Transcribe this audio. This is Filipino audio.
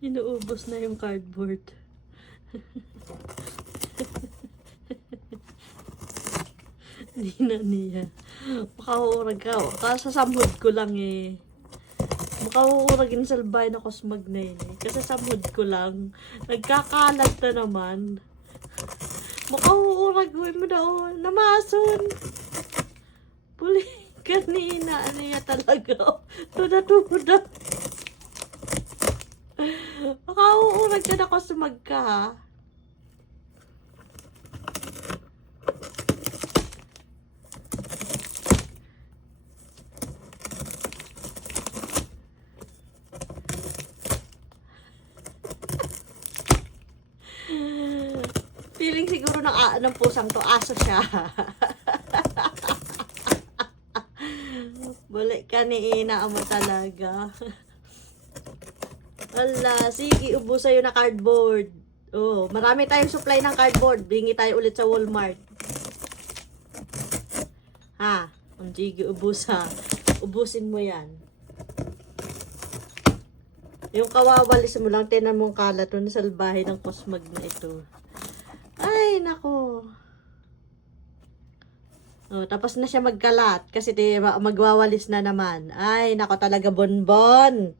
Inuubos na yung cardboard. Hindi na niya. Makaurag ka. Kasasamhod ko lang eh. Makauragin sa albay na kosmag na yun eh. Kasasamhod ko lang. Nagkakalat na naman. Makaurag mo na oh. Namason. Puli kanina. Ano yan talaga? Tuda-tuda. Makaurag ka na kosmag ka ha. Feeling siguro ng pusang to, aso siya. Balik ka ni ina mo talaga. Wala, sige, ubos sa'yo na cardboard. Oh, marami tayong supply ng cardboard. Bingi tayo ulit sa Walmart. Ha? Ang sige, ubos ha. Ubusin mo yan. Yung kawawalis mo lang, tinan mong kalat mo na salbahe ng kosmag na ito. Ay, nako. Oh, tapos na siya magkalat kasi magwawalis na naman. Ay, nako talaga bonbon.